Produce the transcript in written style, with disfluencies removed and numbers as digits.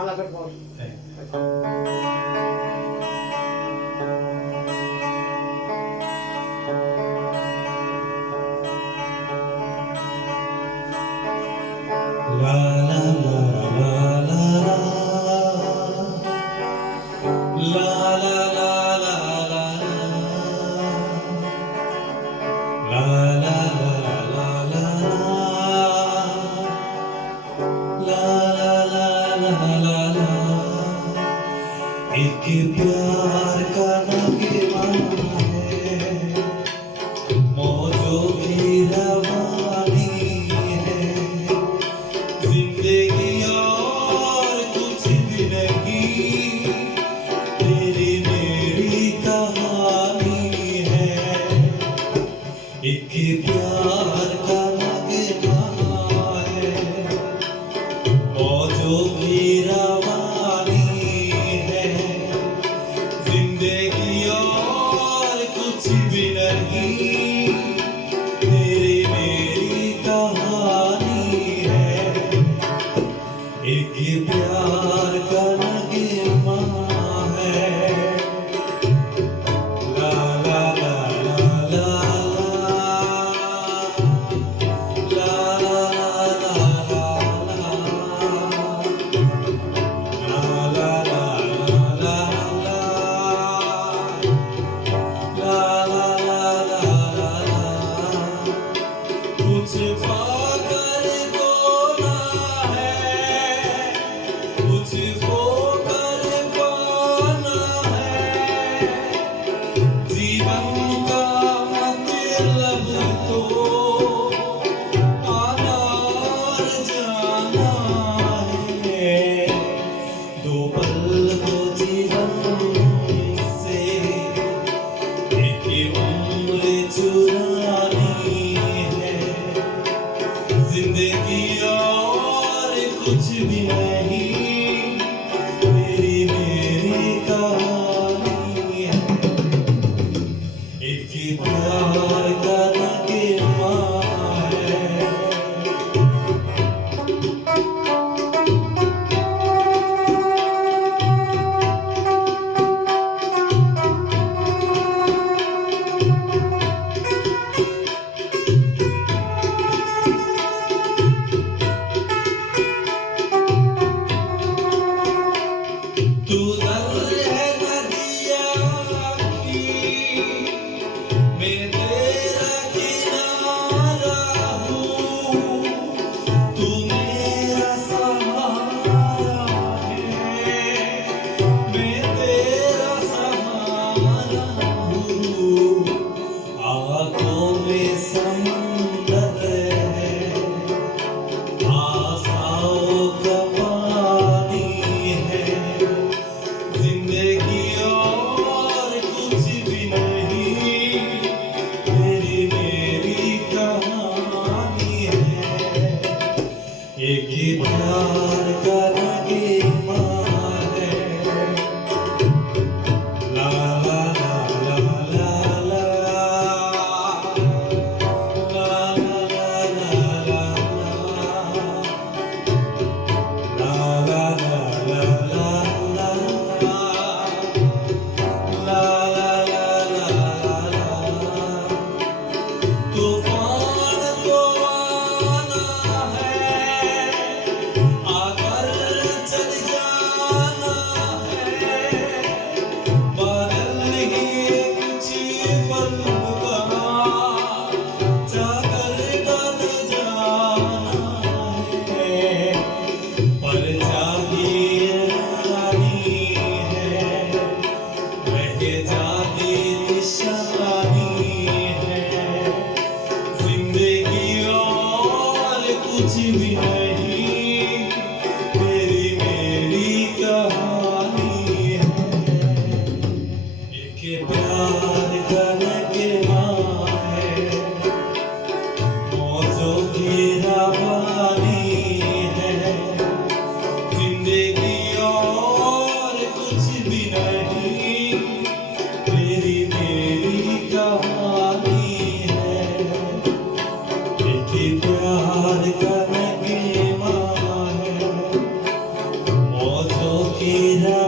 আলাপের পর La la la la la la la la la la la la la la la la एक प्यार का नगमा है मौजों की रवानी है जिंदगी और कुछ भी नहीं तेरी मेरी कहानी है एक प्यार का नगमा है मौजों की रवानी है जिंदगी और कुछ भी नहीं तेरी मेरी कहानी है एक प्यार का नगमा है ला ला ला ला ला ला कुछ पाकर बोला है कुछ खोकर पाना है जीवन का मतलब तो आना और जाना है दो पल दो जीवन से एक उम्र चुरानी है जिंदगी और कुछ भी नहीं तेरी मेरी कहानी है एक प्यार का नगमा है तू दर है नदिया की मैं तेरा किनारा हूँ तू मेरा सहारा है मैं तेरा सहारा हूँ आँखों में समंदर है आशाओं का पानी है जिंदगी और कुछ भी नहीं तेरी मेरी कहानी है एक प्यार का नगमा है ला ला ला ला ला ला ला ला तूफान को आना है आकर चल जाना है बादल ही कुछ पल का जाकर ढल जाना है पर चाहिए रानी है रह जाती निशानी है जिंदगी और कुछ भी नहीं तेरी मेरी कहानी है एक प्यार का नगमा है मौजों की रवानी है जिंदगी और कुछ भी नहीं तेरी मेरी कहानी है एक प्यार का नगमा है मौजों मेरा